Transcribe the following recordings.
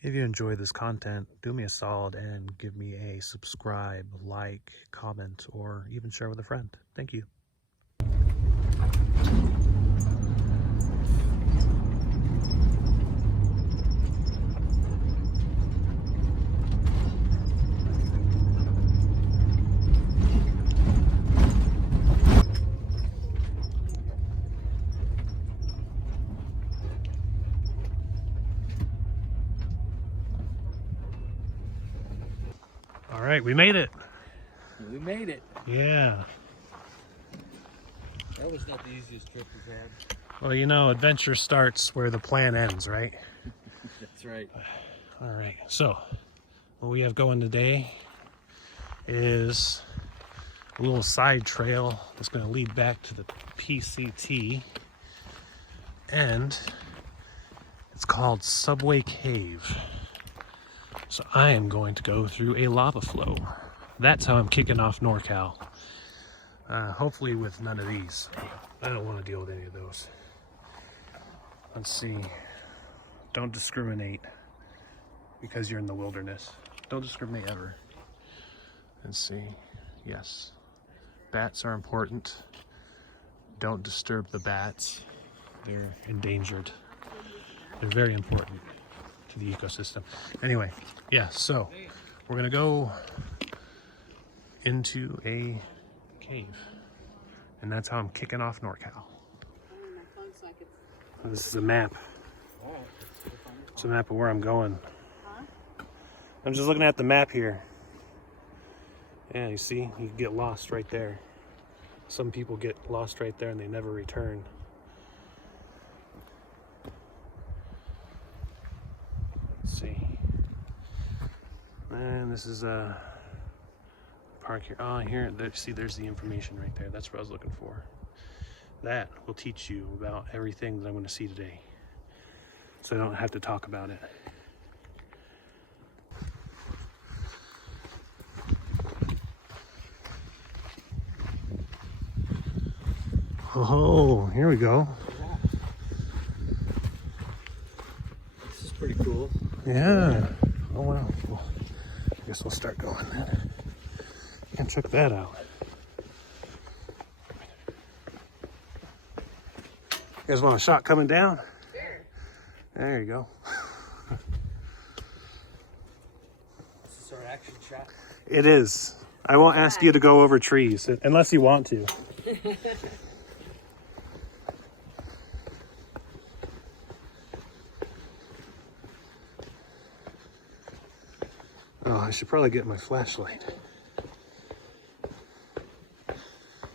If you enjoy this content, do me a solid and give me a subscribe, like, comment, or even share with a friend. Thank you. All right, we made it. We made it. Yeah. That was not the easiest trip we've had. Well, you know, adventure starts where the plan ends, right? That's right. All right, so what we have going today is a little side trail that's going to lead back to the PCT, and it's called Subway Cave. So I am going to go through a lava flow. That's how I'm kicking off NorCal. Hopefully with none of these. I don't want to deal with any of those. Let's see. Don't discriminate because you're in the wilderness. Don't discriminate ever. Let's see. Yes. Bats are important. Don't disturb the bats. They're endangered. They're very important to the ecosystem. Anyway, yeah, so we're gonna go into a cave, and that's how I'm kicking off NorCal. This is a map. It's a map of where I'm going. I'm just looking at the map here. Yeah, you see, you can get lost right there. Some people get lost right there and they never return. Let's see. And this is a park here. Oh, here, see, there's the information right there. That's what I was looking for. That will teach you about everything that I'm going to see today, so I don't have to talk about it. Oh, here we go. This is pretty cool. Yeah. Oh, wow. Well, I guess we'll start going then. You can check that out. You guys want a shot coming down? Sure. There you go. This is our action shot. It is. I won't ask you to go over trees unless you want to. Oh, I should probably get my flashlight.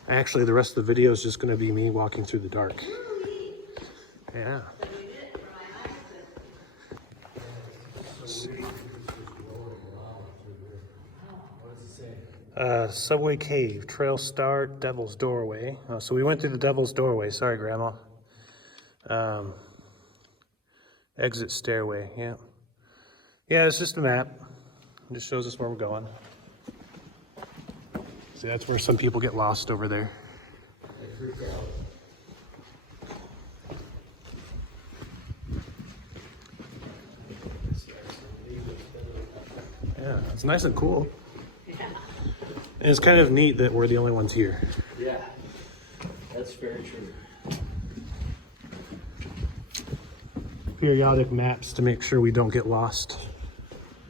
Actually, the rest of the video is just going to be me walking through the dark. Yeah. Let's see. Subway Cave, trail start, Devil's Doorway. Oh, so we went through the Devil's Doorway. Sorry, Grandma. Exit stairway. Yeah. Yeah, it's just a map. It just shows us where we're going. See, that's where some people get lost over there. Yeah, it's nice and cool. Yeah. And it's kind of neat that we're the only ones here. Yeah, that's very true. Periodic maps to make sure we don't get lost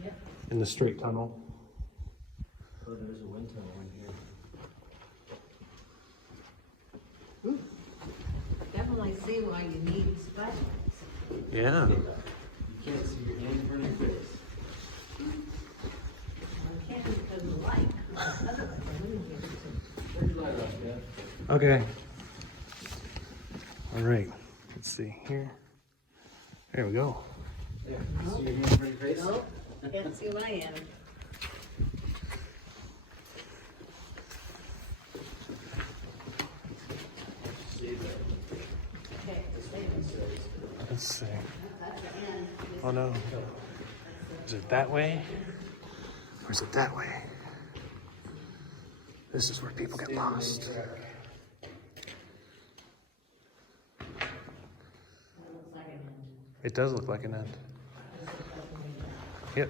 Yep. in the straight tunnel. Oh, there's a wind tunnel in here. Definitely see why you need spotlights. Yeah. You can't see your hand in front of your face. I can't because of the light. Otherwise, I wouldn't be able to. Turn your light off, Dad. Okay. All right. Let's see here. There we go. Yeah, you see your hand in front of your face? Nope, can't see my hand. See that? Okay, Let's see. Oh no. Is it that way? Or is it that way? This is where people get lost. It does look like an end. Yep.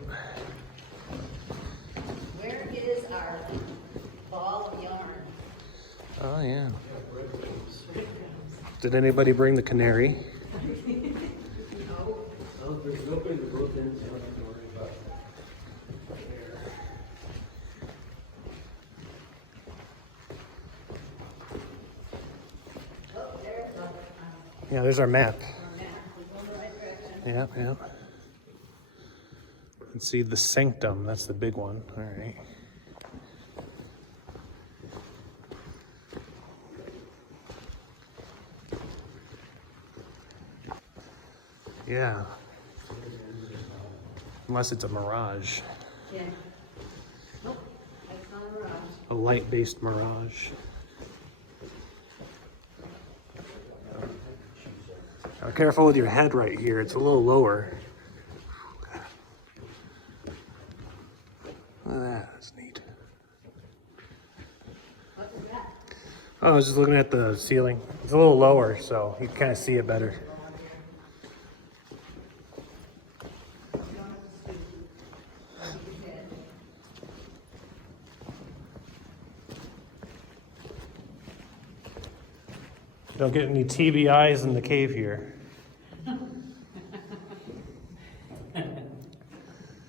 Where is our ball of yarn? Oh, yeah. Did anybody bring the canary? No. Oh, there's nobody to both ends, so I don't have to worry about Oh, there's our Yeah, there's our map. map. We're going the right direction. Yep, yep. Let's see the sanctum. That's the big one. All right. Yeah. Unless it's a mirage, Yeah. Nope, that's not a mirage. a light-based mirage. Now, careful with your head right here. It's a little lower. Look at that. That's neat. What was that? Oh, I was just looking at the ceiling. It's a little lower, so you can kind of see it better. You don't have to stoop. Keep your head. Don't get any TBIs in the cave here.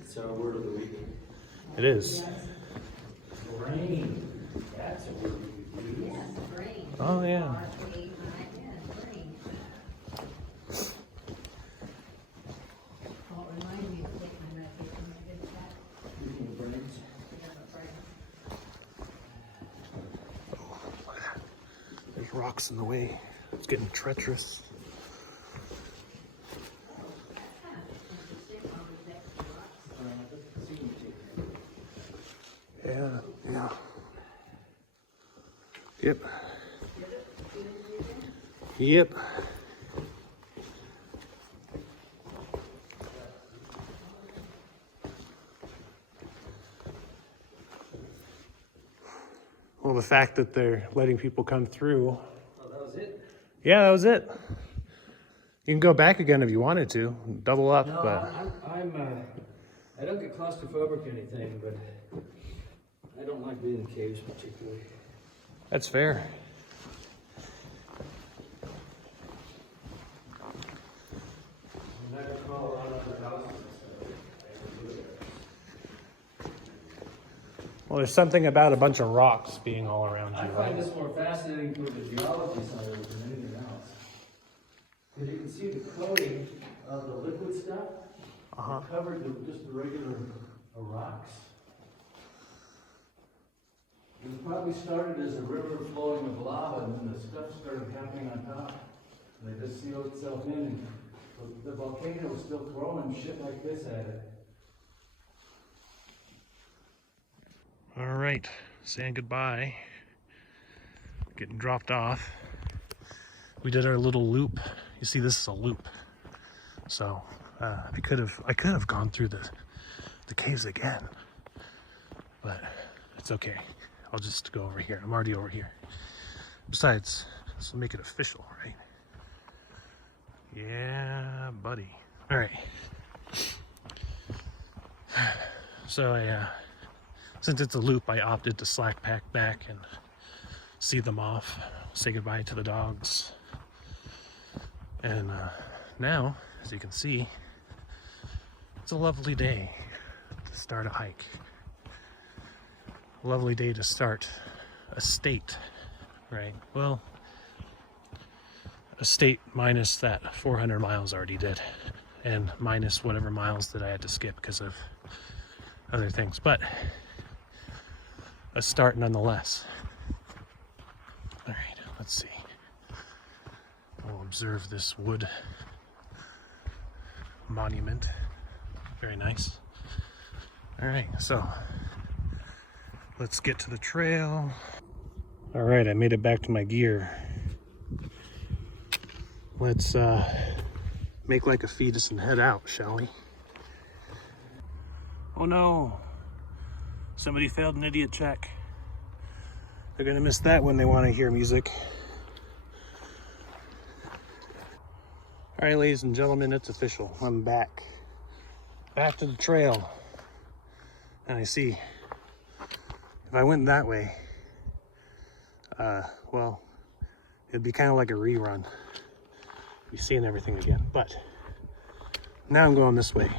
It's our word of the week. It is. Brain. That's a word we could use. Yes, brain. Oh, yeah. R-A-I-N, brain. Oh, it reminded me to take my medication. I did that. Speaking of brains. I got a brain. Look at that. There's rocks in the way. It's getting treacherous. Yeah, yeah. Yep. Yep. Well, the fact that they're letting people come through. Oh, that was it? Yeah, that was it. You can go back again if you wanted to, double up, No, but I don't get claustrophobic or anything, but I don't like being in caves particularly. that's fair. I'm not gonna call around other houses and stuff. Well, there's something about a bunch of rocks being all around I you, find right? this more fascinating for the geology side of it than anything else. Because you can see the coating of the liquid stuff Uh-huh. covered with just the regular rocks. It probably started as a river flowing with lava, and then the stuff started happening on top. And they just sealed itself in, and the volcano was still throwing shit like this at it. All right, saying goodbye. Getting dropped off. We did our little loop. You see, this is a loop. So I could have gone through the caves again, but it's okay. I'll just go over here. I'm already over here. Besides, this will make it official, right? Yeah, buddy. All right. So since it's a loop, I opted to slack pack back and see them off, say goodbye to the dogs. And now, as you can see, it's a lovely day to start a hike. A lovely day to start a state, right? Well, a state minus that 400 miles I already did, and minus whatever miles that I had to skip because of other things, but a start nonetheless. All right, let's see. We'll observe this wood monument. Very nice. All right, so let's get to the trail. All right, I made it back to my gear. Let's make like a fetus and head out, shall we? Oh no, somebody failed an idiot check. They're gonna miss that when they want to hear music. All right, ladies and gentlemen, it's official. I'm back. back to the trail, and I see if I went that way, well, it'd be kind of like a rerun. Be seeing everything again. But now I'm going this way,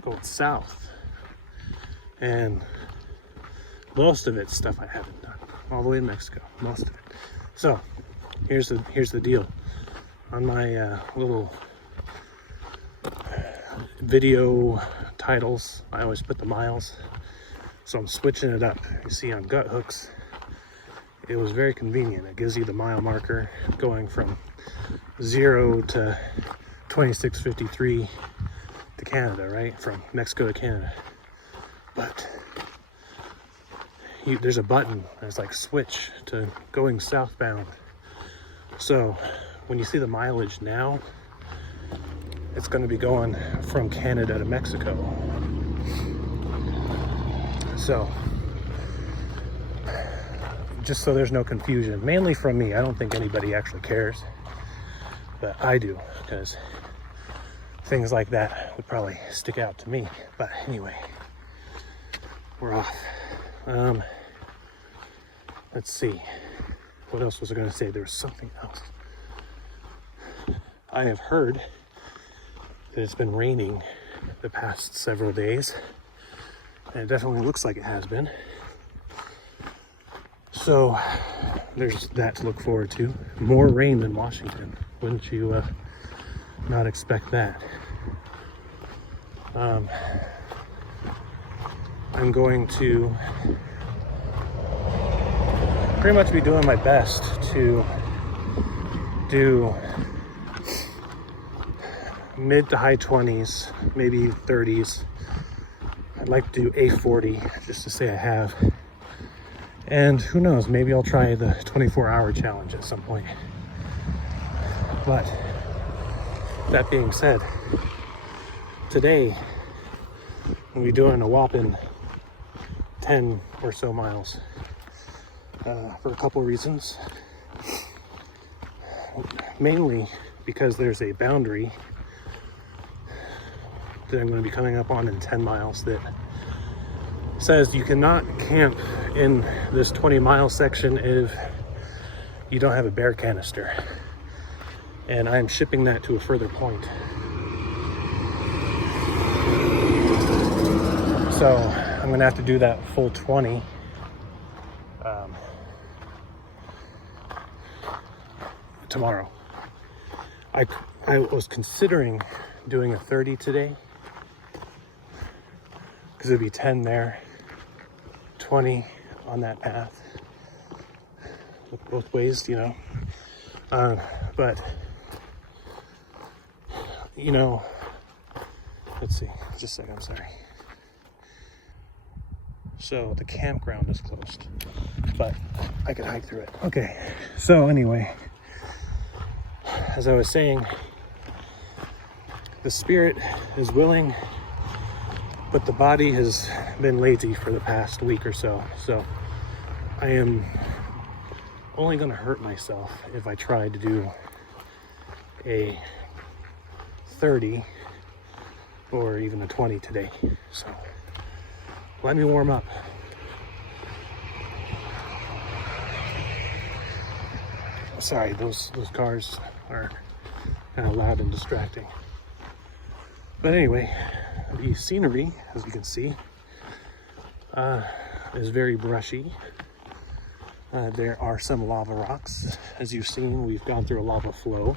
going south, and most of it's stuff I haven't done, all the way in Mexico, most of it. So here's the deal. On my little video titles, I always put the miles, so I'm switching it up. You see, on gut hooks, it was very convenient. It gives you the mile marker going from 0 to 2653 to Canada, right? From Mexico to Canada. But there's a button that's like switch to going southbound. So when you see the mileage now, it's going to be going from Canada to Mexico. So just so there's no confusion, mainly from me. I don't think anybody actually cares, but I do, because things like that would probably stick out to me. But anyway, we're off. Let's see, what else was I going to say? There was something else. I have heard that it's been raining the past several days, and it definitely looks like it has been. So there's that to look forward to. More rain than Washington. Wouldn't you not expect that? I'm going to pretty much be doing my best to do mid to high 20s, maybe 30s. I'd like to do a 40 just to say I have. And who knows, maybe I'll try the 24-hour challenge at some point. But that being said, today we'll be doing a whopping 10 or so miles for a couple reasons. Mainly because there's a boundary that I'm going to be coming up on in 10 miles that says you cannot camp in this 20-mile section if you don't have a bear canister. And I'm shipping that to a further point. So I'm gonna have to do that full 20. Tomorrow. I was considering doing a 30 today, because it'd be 10 there, 20 on that path. Look both ways, you know. But you know, let's see, just a second, I'm sorry. So the campground is closed, but I could hike through it. Okay, so anyway, as I was saying, the spirit is willing, but the body has been lazy for the past week or so. So I am only gonna hurt myself if I try to do a 30 or even a 20 today. So let me warm up. Sorry, those cars are kind of loud and distracting. But anyway, the scenery, as you can see, is very brushy. There are some lava rocks. As you've seen, we've gone through a lava flow.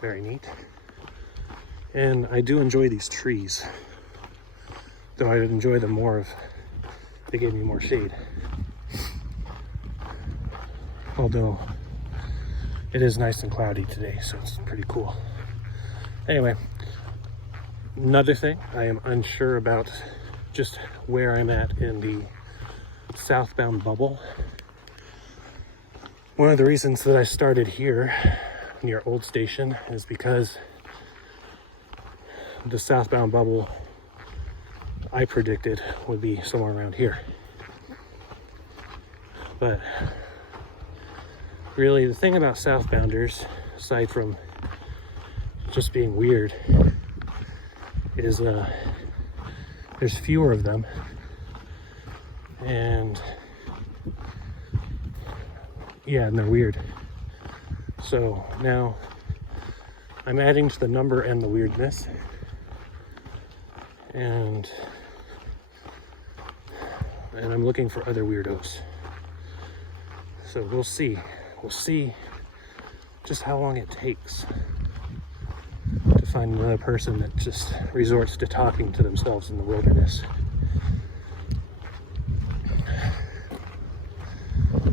Very neat. And I do enjoy these trees, though I would enjoy them more if they gave me more shade. Although it is nice and cloudy today, so it's pretty cool. Anyway, another thing, I am unsure about just where I'm at in the southbound bubble. One of the reasons that I started here near Old Station is because the southbound bubble I predicted would be somewhere around here. But really, the thing about southbounders, aside from just being weird, is there's fewer of them, and yeah, and they're weird. So now I'm adding to the number and the weirdness, and I'm looking for other weirdos. So we'll see just how long it takes to find another person that just resorts to talking to themselves in the wilderness.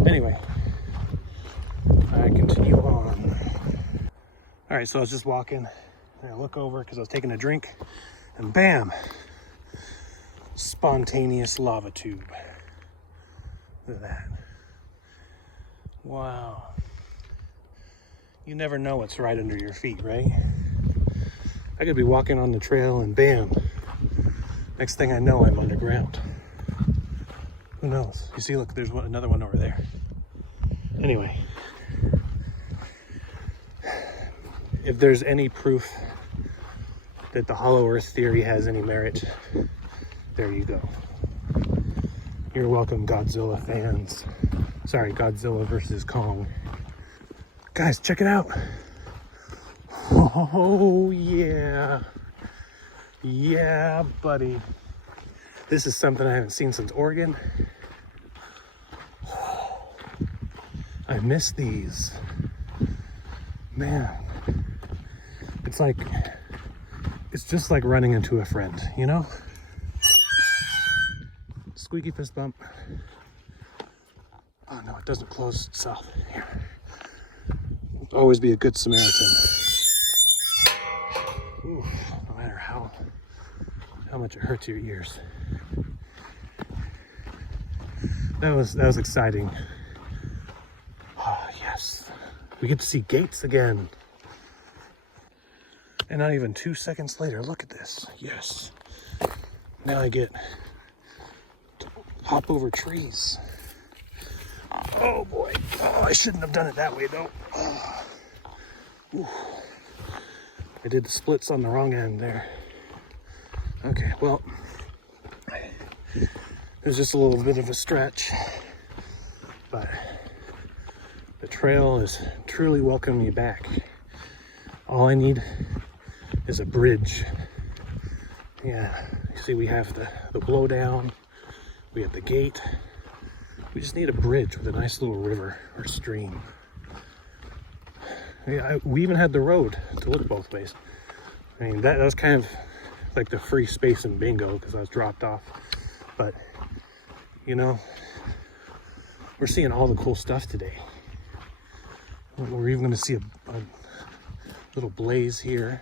Anyway, I continue on. All right, so I was just walking and I look over because I was taking a drink, and bam, spontaneous lava tube. Look at that. Wow. You never know what's right under your feet, right? I could be walking on the trail and bam, next thing I know, I'm underground. Who knows? You see, look, there's another one over there. Anyway, if there's any proof that the hollow earth theory has any merit, there you go. You're welcome, Godzilla fans. Sorry, Godzilla versus Kong. Guys, check it out. Oh, yeah. Yeah, buddy. This is something I haven't seen since Oregon. I miss these. Man. It's just like running into a friend, you know? Squeaky fist bump. Oh no, it doesn't close itself. Here. Always be a good Samaritan. Ooh, no matter how much it hurts your ears. That was exciting. Oh, yes. We get to see gates again. And not even 2 seconds later, look at this. Yes. Now I get to hop over trees. Oh boy. Oh, I shouldn't have done it that way though. Oh. Ooh. I did the splits on the wrong end there. Okay, well, it was just a little bit of a stretch, but the trail is truly welcoming me back. All I need is a bridge. Yeah, you see we have the blowdown, we have the gate. We just need a bridge with a nice little river or stream. Yeah, we even had the road to look both ways. I mean, that was kind of like the free space in bingo because I was dropped off. But, you know, we're seeing all the cool stuff today. We're even going to see a little blaze here.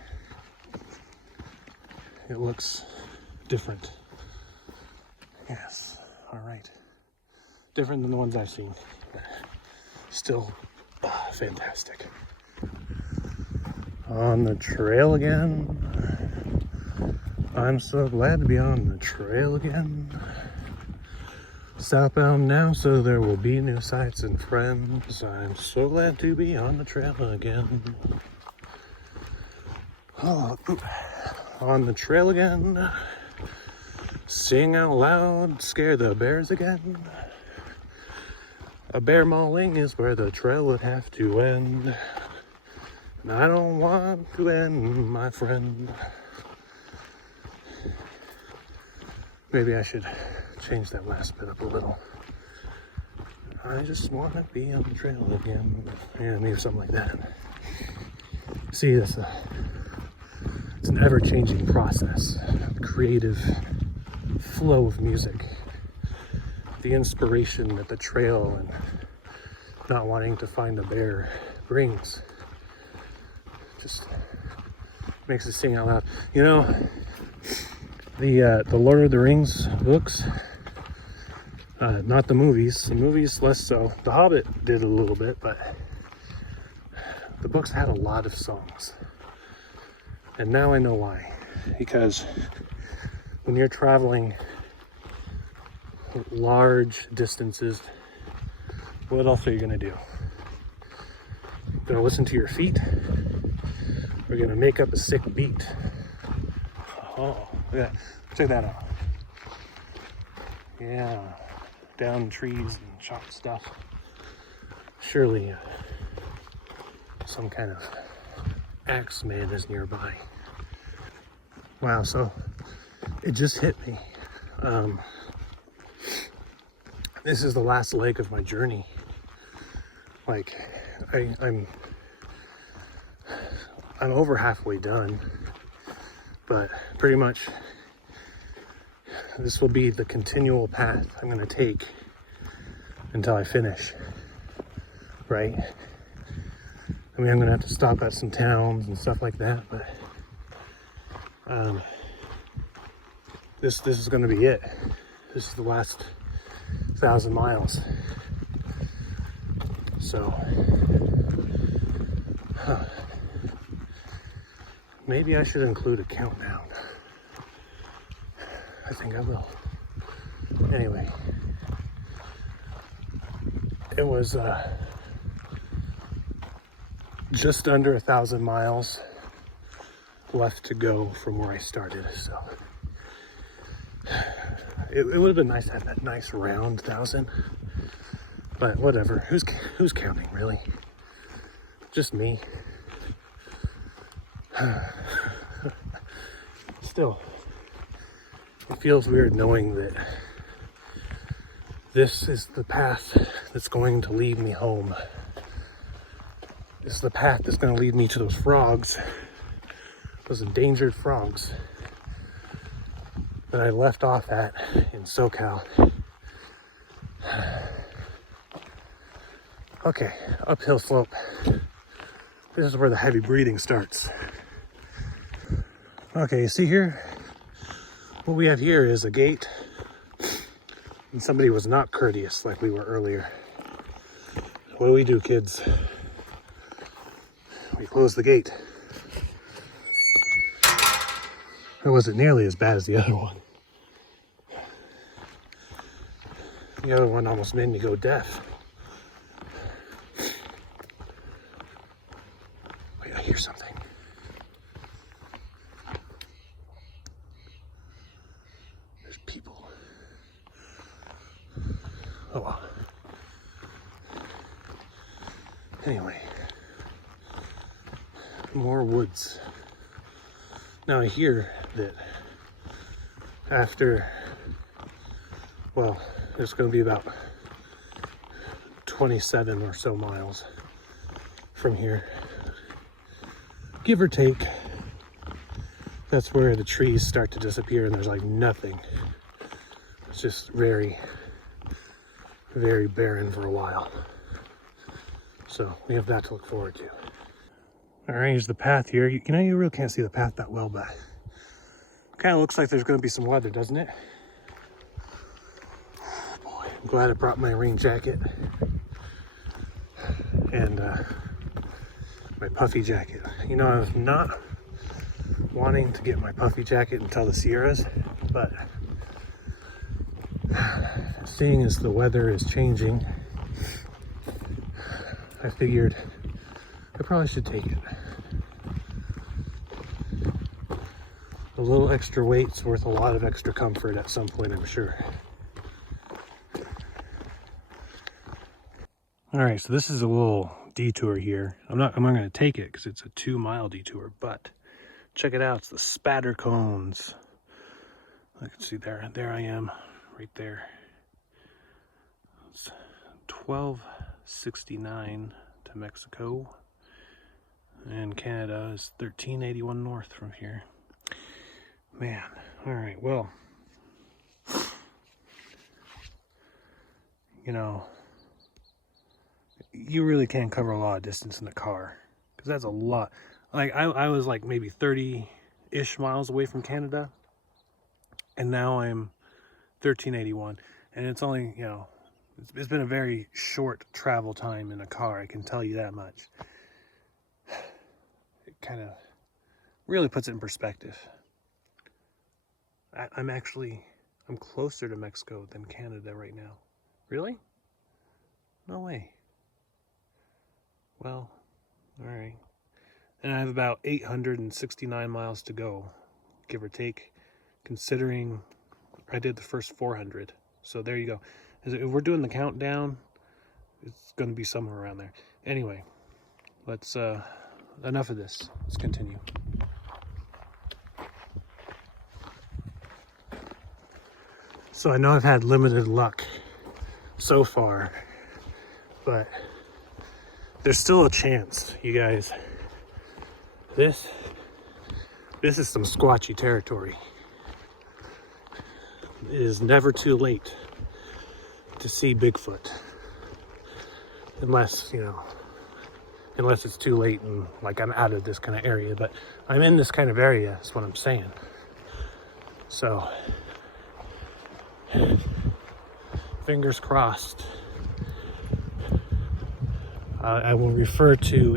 It looks different. Yes, all right. Different than the ones I've seen. Still fantastic. On the trail again. I'm so glad to be on the trail again. Southbound now, so there will be new sights and friends. I'm so glad to be on the trail again. Oh, on the trail again. Sing out loud, scare the bears again. A bear mauling is where the trail would have to end. And I don't want to end, my friend. Maybe I should change that last bit up a little. I just want to be on the trail again. Yeah, maybe something like that. See, it's an ever-changing process. The creative flow of music. The inspiration that the trail and not wanting to find a bear brings just makes us sing out loud. You know, the Lord of the Rings books, not the movies less so. The Hobbit did a little bit, but the books had a lot of songs. And now I know why. Because when you're traveling large distances, what else are you going to do? You're going to listen to your feet? We're going to make up a sick beat. Oh, look at that. Check that out. Yeah, down trees and chopped stuff. Surely some kind of axe man is nearby. Wow, so it just hit me. This is the last leg of my journey. Like, I'm over halfway done, but pretty much this will be the continual path I'm gonna take until I finish, right? I mean, I'm gonna have to stop at some towns and stuff like that, but this is gonna be it. This is the last 1,000 miles. So, maybe I should include a countdown. I think I will. Anyway, it was just under 1,000 miles left to go from where I started, so it would have been nice to have that nice round 1,000, but whatever. Who's counting, really? Just me. Still, it feels weird knowing that this is the path that's going to lead me home. This is the path that's going to lead me to those frogs, those endangered frogs that I left off at in SoCal. Okay, uphill slope. This is where the heavy breathing starts. Okay, see here? What we have here is a gate, and somebody was not courteous like we were earlier. What do, kids? We close the gate. It wasn't nearly as bad as the other one. The other one almost made me go deaf. Wait, I hear something. There's people. Oh well. Anyway, more woods. Now I hear that after, well, it's going to be about 27 or so miles from here, give or take. That's where the trees start to disappear and there's like nothing. It's just very, very barren for a while. So we have that to look forward to. All right, here's the path here. You know, you really can't see the path that well, but kind of looks like there's going to be some weather, doesn't it? Boy, I'm glad I brought my rain jacket and my puffy jacket. You know, I was not wanting to get my puffy jacket until the Sierras, but seeing as the weather is changing, I figured I probably should take it. A little extra weight's worth a lot of extra comfort at some point, I'm sure. All right, so this is a little detour here. I'm not going to take it because it's a 2-mile detour, but check it out. It's the spatter cones. I can see there I am, right there. It's 1269 to Mexico, and Canada is 1381 north from here. Man, all right, well, you know, you really can't cover a lot of distance in a car, because that's a lot. Like, I was like maybe 30-ish miles away from Canada, and now I'm 1381, and it's only, you know, it's been a very short travel time in a car, I can tell you that much. It kind of really puts it in perspective. I'm closer to Mexico than Canada right now. Really? No way. Well, all right. And I have about 869 miles to go. give or take, considering I did the first 400. So there you go. If we're doing the countdown, it's going to be somewhere around there. Anyway, let's enough of this. Let's continue. So I know I've had limited luck so far, but there's still a chance, you guys. This is some squatchy territory. It is never too late to see Bigfoot. Unless, you know, unless it's too late and like I'm out of this kind of area, but I'm in this kind of area, is what I'm saying. So, fingers crossed. I will refer to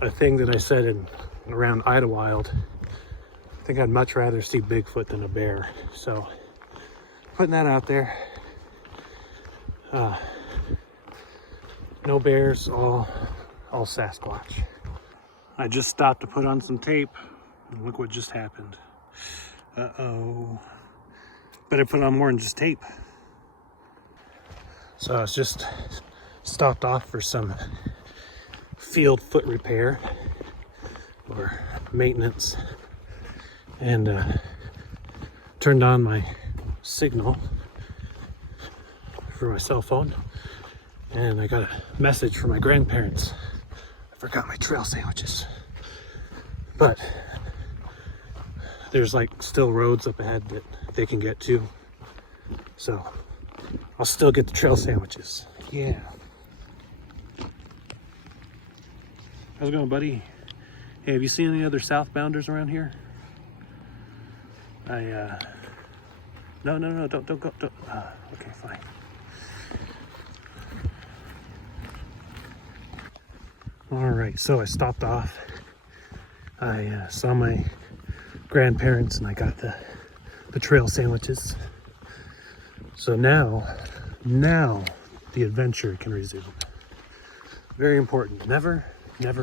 a thing that I said in around Idlewild. I think I'd much rather see Bigfoot than a bear. So, putting that out there. No bears, all Sasquatch. I just stopped to put on some tape, and look what just happened. Uh-oh. Better put on more than just tape. So I was just stopped off for some field foot repair or maintenance, and turned on my signal for my cell phone, and I got a message from my grandparents. I forgot my trail sandwiches, but there's like still roads up ahead that they can get to, so I'll still get the trail sandwiches. Yeah. How's it going, buddy? Hey, have you seen any other southbounders around here? No, don't go, don't. Okay, fine. All right, so I stopped off. I saw my grandparents and I got the trail sandwiches. So now the adventure can resume. Very important. Never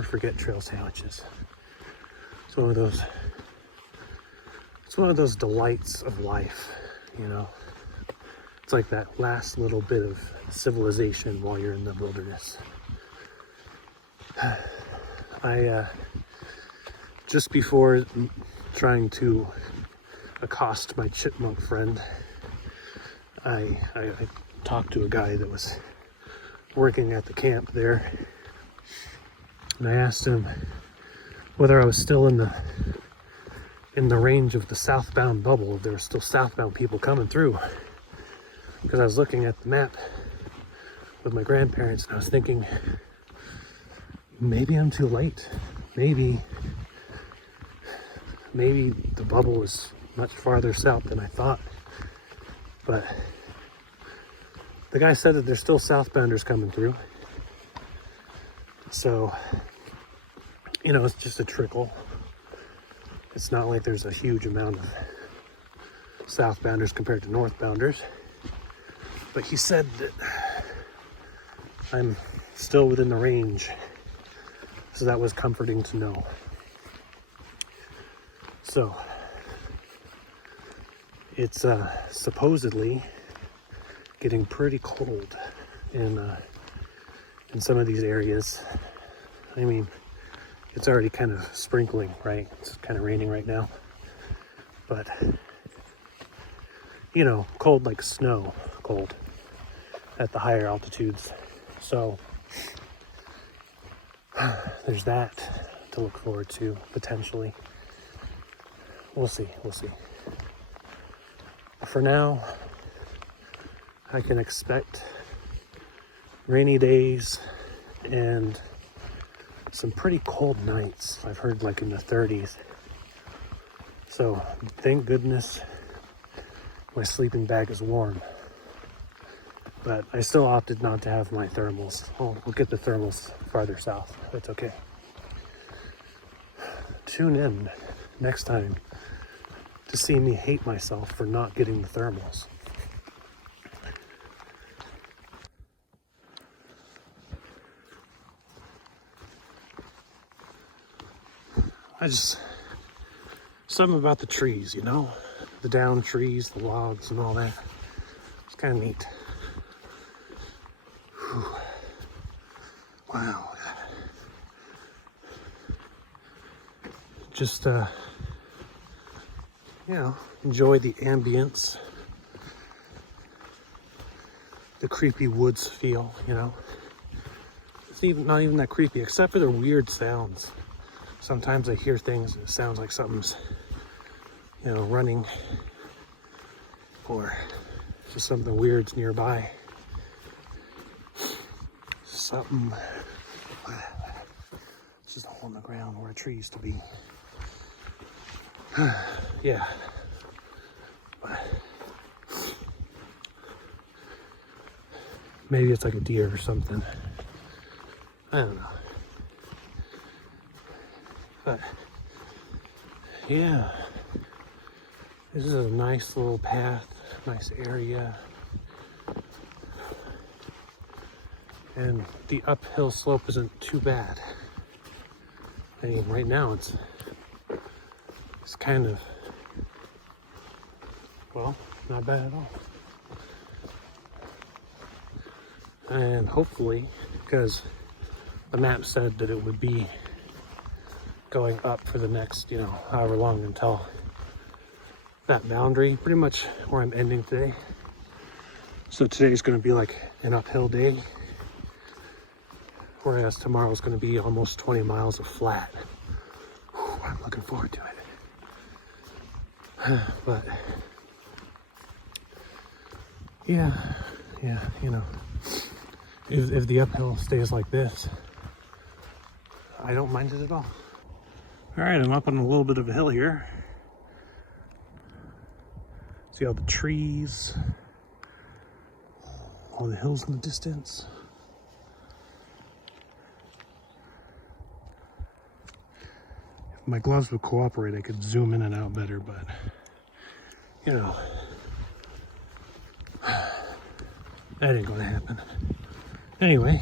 forget trail sandwiches. It's one of those delights of life, you know. It's like that last little bit of civilization while you're in the wilderness. I just before trying to accost my chipmunk friend, I talked to a guy that was working at the camp there, and I asked him whether I was still in the range of the southbound bubble, if there were still southbound people coming through. Because I was looking at the map with my grandparents and I was thinking, maybe I'm too late. Maybe the bubble is much farther south than I thought. But the guy said that there's still southbounders coming through. So, you know, it's just a trickle. It's not like there's a huge amount of southbounders compared to northbounders. But he said that I'm still within the range. So that was comforting to know. So it's supposedly getting pretty cold in some of these areas. I mean, it's already kind of sprinkling, right? It's kind of raining right now. But, you know, cold like snow, cold at the higher altitudes. So there's that to look forward to, potentially. We'll see. For now, I can expect rainy days and some pretty cold nights. I've heard like in the 30s. So thank goodness my sleeping bag is warm. But I still opted not to have my thermals. We'll get the thermals farther south. That's okay. Tune in next time to see me hate myself for not getting the thermals. I just something about the trees, you know, the downed trees, the logs, and all that. It's kind of neat. Whew. Wow. Just you know, enjoy the ambience, the creepy woods feel, you know. It's not even that creepy, except for the weird sounds. Sometimes I hear things and it sounds like something's, you know, running, or just something weird's nearby. Something, it's just a hole in the ground where a tree used to be. Yeah. But maybe it's like a deer or something. I don't know. But yeah, this is a nice little path, nice area. And the uphill slope isn't too bad. I mean, right now it's kind of, well, not bad at all. And hopefully, because the map said that it would be going up for the next, you know, however long until that boundary, pretty much where I'm ending today. So today's going to be like an uphill day, whereas tomorrow's going to be almost 20 miles of flat. Whew, I'm looking forward to it. But yeah, you know, if the uphill stays like this, I don't mind it at all. All right, I'm up on a little bit of a hill here. See all the trees, all the hills in the distance. If my gloves would cooperate, I could zoom in and out better, but you know, that ain't gonna happen. Anyway,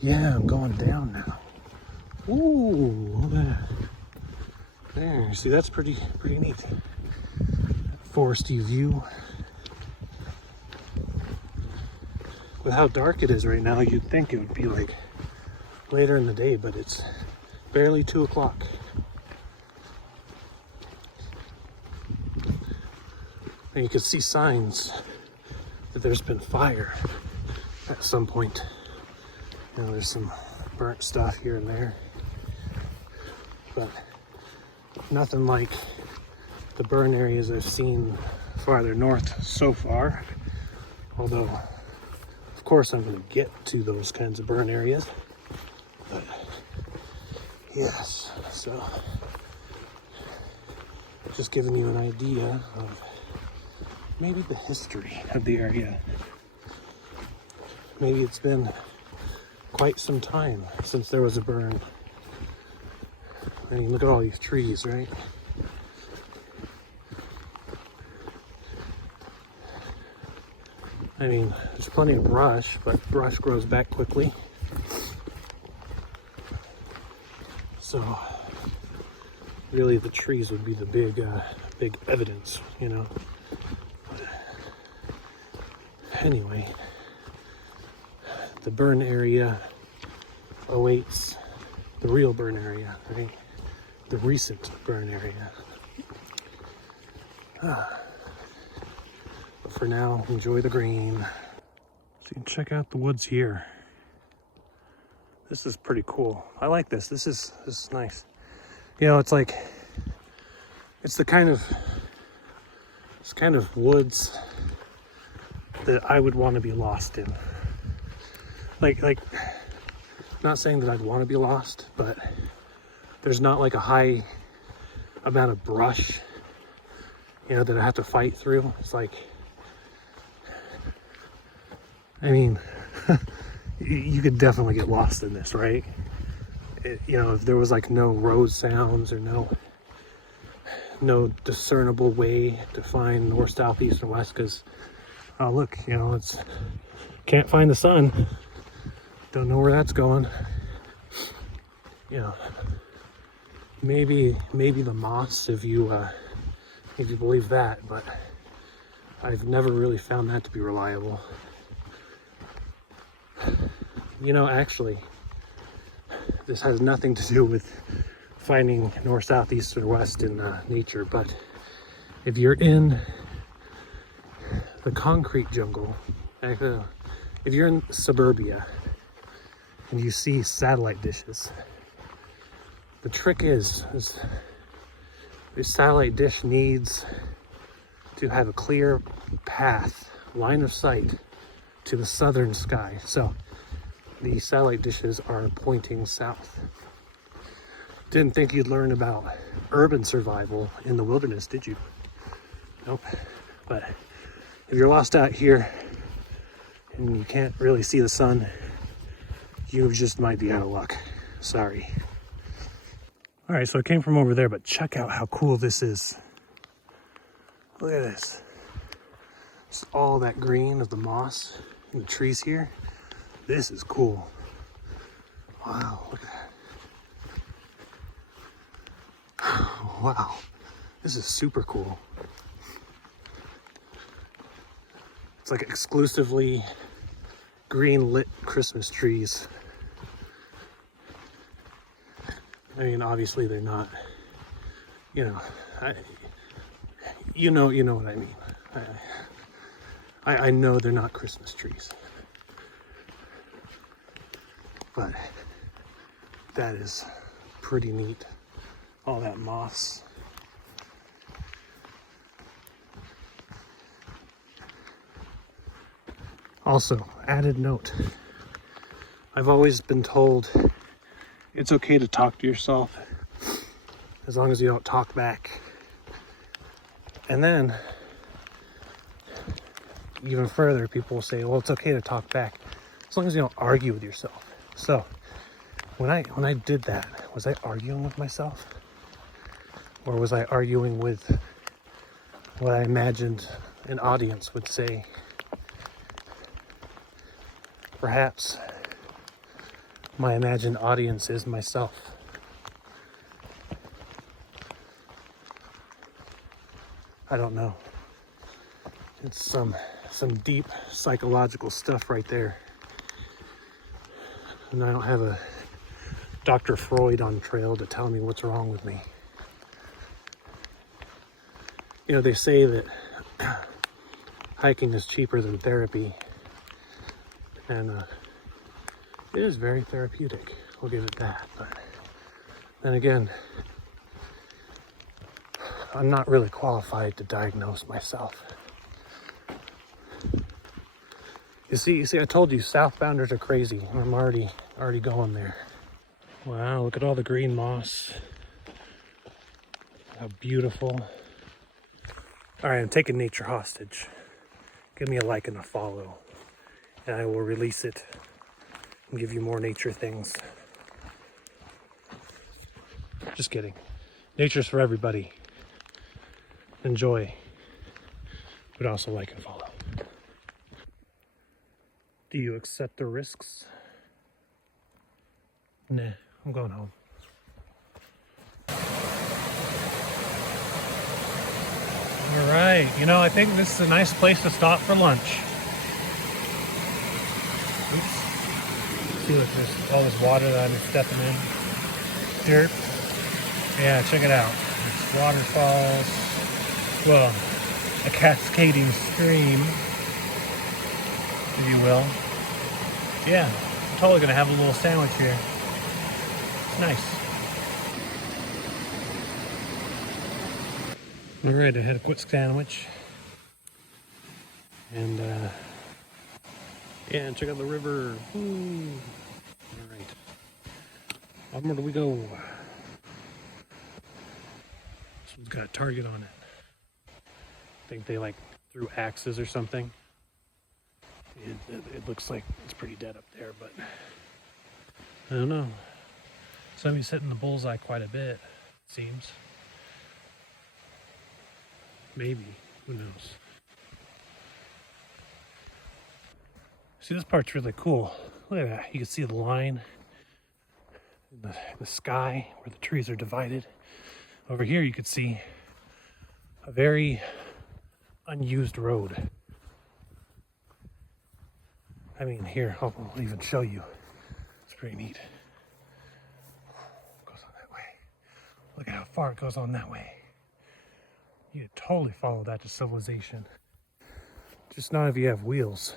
yeah, I'm going down now. Ooh, look at that. There, see, that's pretty neat. Foresty view. With how dark it is right now, you'd think it would be like later in the day, but it's barely 2 o'clock. And you can see signs that there's been fire at some point. You know, there's some burnt stuff here and there, but nothing like the burn areas I've seen farther north so far. Although, of course, I'm going to get to those kinds of burn areas. But yes, so just giving you an idea of maybe the history of the area. Maybe it's been quite some time since there was a burn. I mean, look at all these trees, right? I mean, there's plenty of brush, but brush grows back quickly. So really the trees would be the big evidence, you know. But anyway, the burn area awaits the real burn area, right? The recent burn area. But for now, enjoy the green. So you can check out the woods here. This is pretty cool. I like this. This is nice. You know, it's like, it's kind of woods that I would want to be lost in. Like, not saying that I'd want to be lost, but there's not like a high amount of brush, you know, that I have to fight through. It's like, I mean, you could definitely get lost in this, right? You know, if there was like no road sounds or no discernible way to find north, south, east, and west, because, oh look, you know, it's, can't find the sun. Don't know where that's going. You know, maybe the moss, if you believe that, but I've never really found that to be reliable. You know, actually, this has nothing to do with finding north, south, east, or west in nature, but if you're in the concrete jungle, if you're in suburbia and you see satellite dishes, the trick is this satellite dish needs to have a clear path, line of sight to the southern sky. So the satellite dishes are pointing south. Didn't think you'd learn about urban survival in the wilderness, did you? Nope. But if you're lost out here and you can't really see the sun, you just might be out of luck. Sorry. All right, so it came from over there, but check out how cool this is. Look at this. Just all that green of the moss and the trees here. This is cool. Wow, look at that. Wow, this is super cool. It's like exclusively green lit Christmas trees. I mean, obviously they're not, you know, you know what I mean. I know they're not Christmas trees, but that is pretty neat. All that moss. Also, added note, I've always been told it's okay to talk to yourself as long as you don't talk back. And then, even further, people will say, well, it's okay to talk back as long as you don't argue with yourself. So, when I did that, was I arguing with myself? Or was I arguing with what I imagined an audience would say? Perhaps my imagined audience is myself. I don't know. It's some deep psychological stuff right there. And I don't have a Dr. Freud on trail to tell me what's wrong with me. You know, they say that hiking is cheaper than therapy. And it is very therapeutic. We'll give it that. But then again, I'm not really qualified to diagnose myself. You see, I told you southbounders are crazy. I'm already going there. Wow, look at all the green moss. How beautiful. All right, I'm taking nature hostage. Give me a like and a follow, and I will release it and give you more nature things. Just kidding. Nature's for everybody. Enjoy, but also like and follow. Do you accept the risks? Nah, I'm going home. All right, you know, I think this is a nice place to stop for lunch. Oops. See, look, there's all this water that I'm stepping in. Dirt. Yeah, check it out. It's waterfalls. Well, a cascading stream, if you will. Yeah, I'm totally gonna have a little sandwich here. It's nice. All right, I had a quick sandwich. And yeah, check out the river. Ooh. All right. Where do we go? This one's got a target on it. I think they like threw axes or something. It looks like it's pretty dead up there, but I don't know. Somebody's hitting the bullseye quite a bit, it seems. Maybe, who knows? See, this part's really cool. Look at that, you can see the line. in the sky where the trees are divided. Over here you could see a very unused road. I mean, here, I'll even show you. It's pretty neat. It goes on that way. Look at how far it goes on that way. You could totally follow that to civilization. Just not if you have wheels.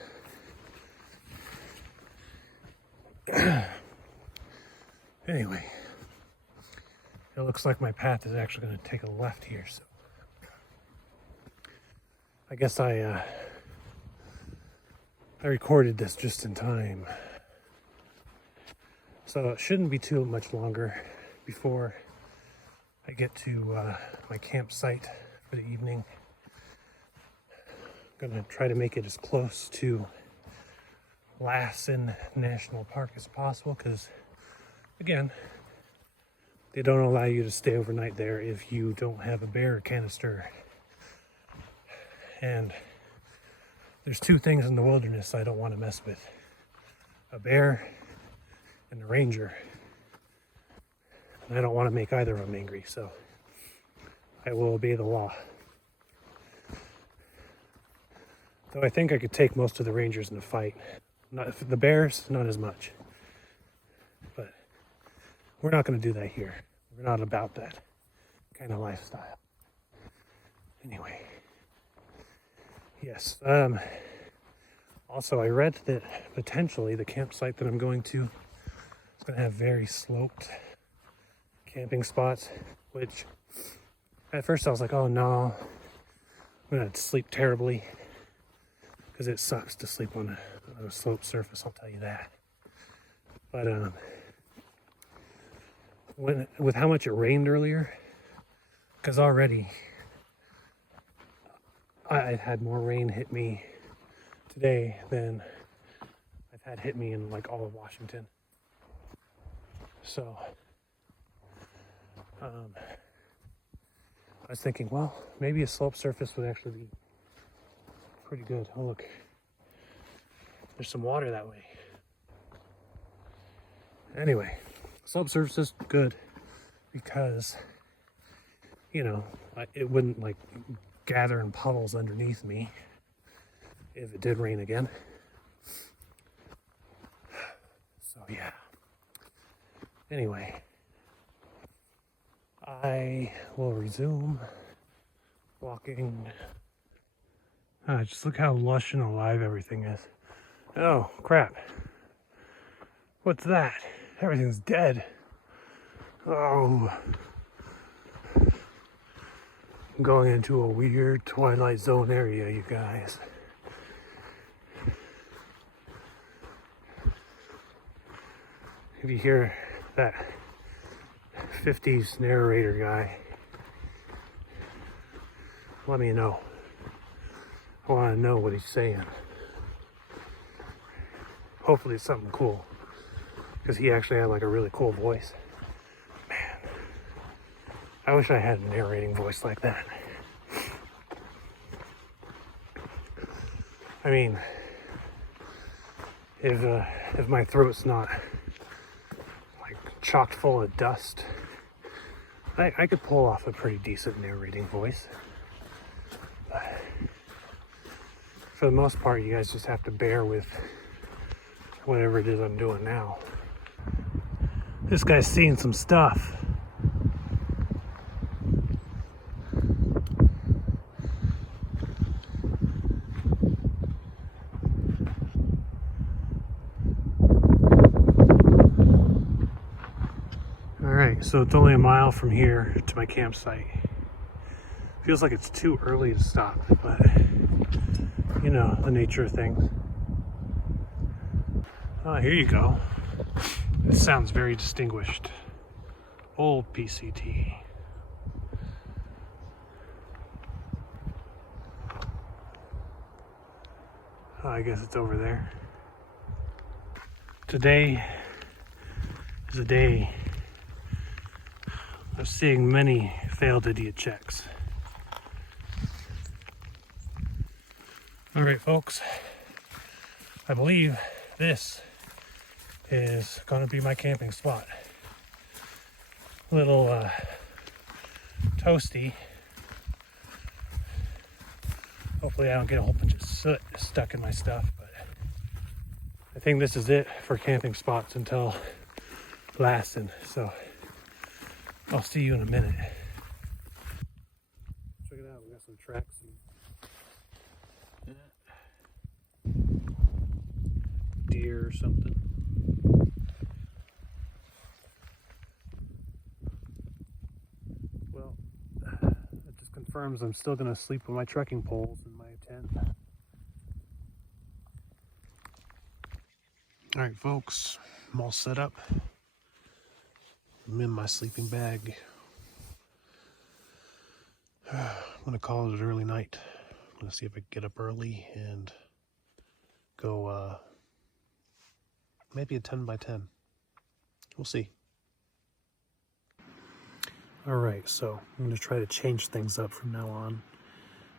Anyway, it looks like my path is actually going to take a left here, so I guess I recorded this just in time. So it shouldn't be too much longer before I get to my campsite for the evening. I'm gonna try to make it as close to Lassen National Park as possible, because again, they don't allow you to stay overnight there if you don't have a bear canister. And there's two things in the wilderness I don't want to mess with: a bear and a ranger. And I don't want to make either of them angry, so I will obey the law. Though I think I could take most of the rangers in a fight. Not the bears, not as much. But we're not going to do that here. We're not about that kind of lifestyle. Anyway. Yes. Also, I read that potentially the campsite that I'm going to is going to have very sloped camping spots, which at first I was like, oh no, I'm going to sleep terribly, because it sucks to sleep on a sloped surface, I'll tell you that. But with how much it rained earlier, because already I've had more rain hit me today than I've had hit me in like all of Washington. So I was thinking, well, maybe a slope surface would actually be pretty good. Oh look, there's some water that way. Anyway, slope surface is good because, you know, it wouldn't like gather in puddles underneath me if it did rain again. So yeah. Anyway, I will resume walking. Just look how lush and alive everything is. Oh, crap. What's that? Everything's dead. Oh. I'm going into a weird Twilight Zone area, you guys. If you hear that 50s narrator guy, let me know. I want to know what he's saying. Hopefully it's something cool, because he actually had like a really cool voice. Man, I wish I had a narrating voice like that. I mean, if my throat's not like chocked full of dust, I could pull off a pretty decent narrating voice. But for the most part, you guys just have to bear with whatever it is I'm doing now. This guy's seeing some stuff. Alright, so it's only a mile from here to my campsite. Feels like it's too early to stop, but you know, the nature of things. Oh, here you go. This sounds very distinguished. Old PCT. Oh, I guess it's over there. Today is a day of seeing many failed idiot checks. All right, folks. I believe this is going to be my camping spot. little toasty. Hopefully I don't get a whole bunch of soot stuck in my stuff, but I think this is it for camping spots until Lassen. So I'll see you in a minute. Check it out, we got some tracks. Deer or something. Well, it just confirms I'm still gonna sleep with my trekking poles in my tent. All right, folks, I'm all set up. I'm in my sleeping bag. I'm gonna call it an early night. I'm gonna see if I can get up early and go maybe a 10 by 10. We'll see. All right, so I'm gonna try to change things up from now on. I'm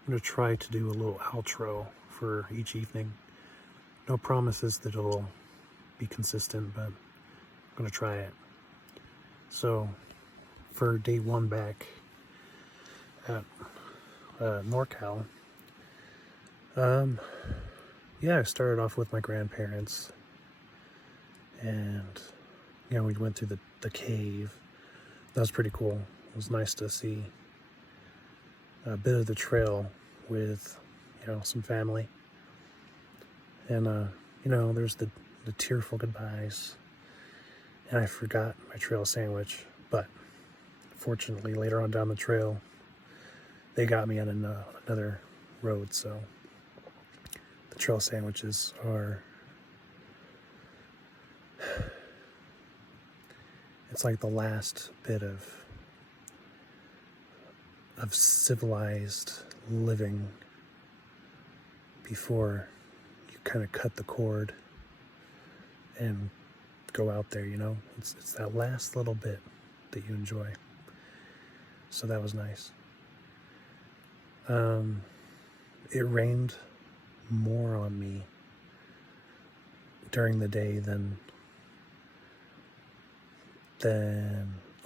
gonna try to do a little outro for each evening. No promises that it'll be consistent, but I'm gonna try it. So for day one back at NorCal, yeah, I started off with my grandparents, and we went through the cave. That was pretty cool. It was nice to see a bit of the trail with some family, and there's the tearful goodbyes, and I forgot my trail sandwich, but fortunately later on down the trail they got me on another road, so the trail sandwiches are, it's like the last bit of civilized living before you kind of cut the cord and go out there, it's that last little bit that you enjoy. So that was nice. It rained more on me during the day than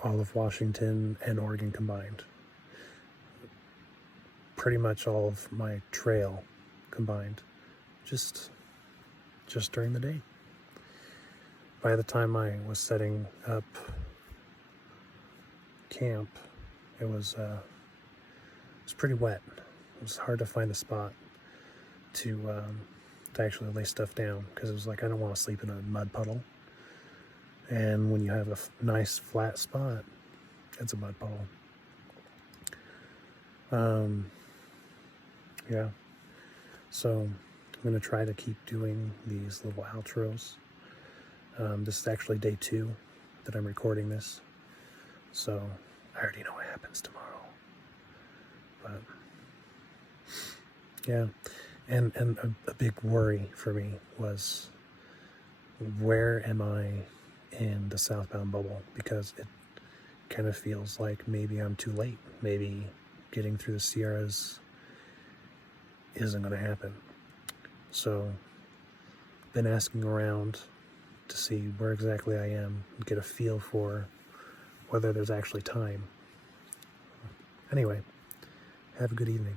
all of Washington and Oregon combined. Pretty much all of my trail combined, just during the day. By the time I was setting up camp, it was pretty wet. It was hard to find a spot to actually lay stuff down, because it was like, I don't want to sleep in a mud puddle. And when you have a nice flat spot, it's a mud puddle. Yeah. So I'm going to try to keep doing these little outros. This is actually day 2 that I'm recording this. So I already know what happens tomorrow. But yeah. And a big worry for me was, where am I in the southbound bubble? Because it kind of feels like maybe I'm too late. Maybe getting through the Sierras isn't going to happen. So been asking around to see where exactly I am and get a feel for whether there's actually time. Anyway, have a good evening.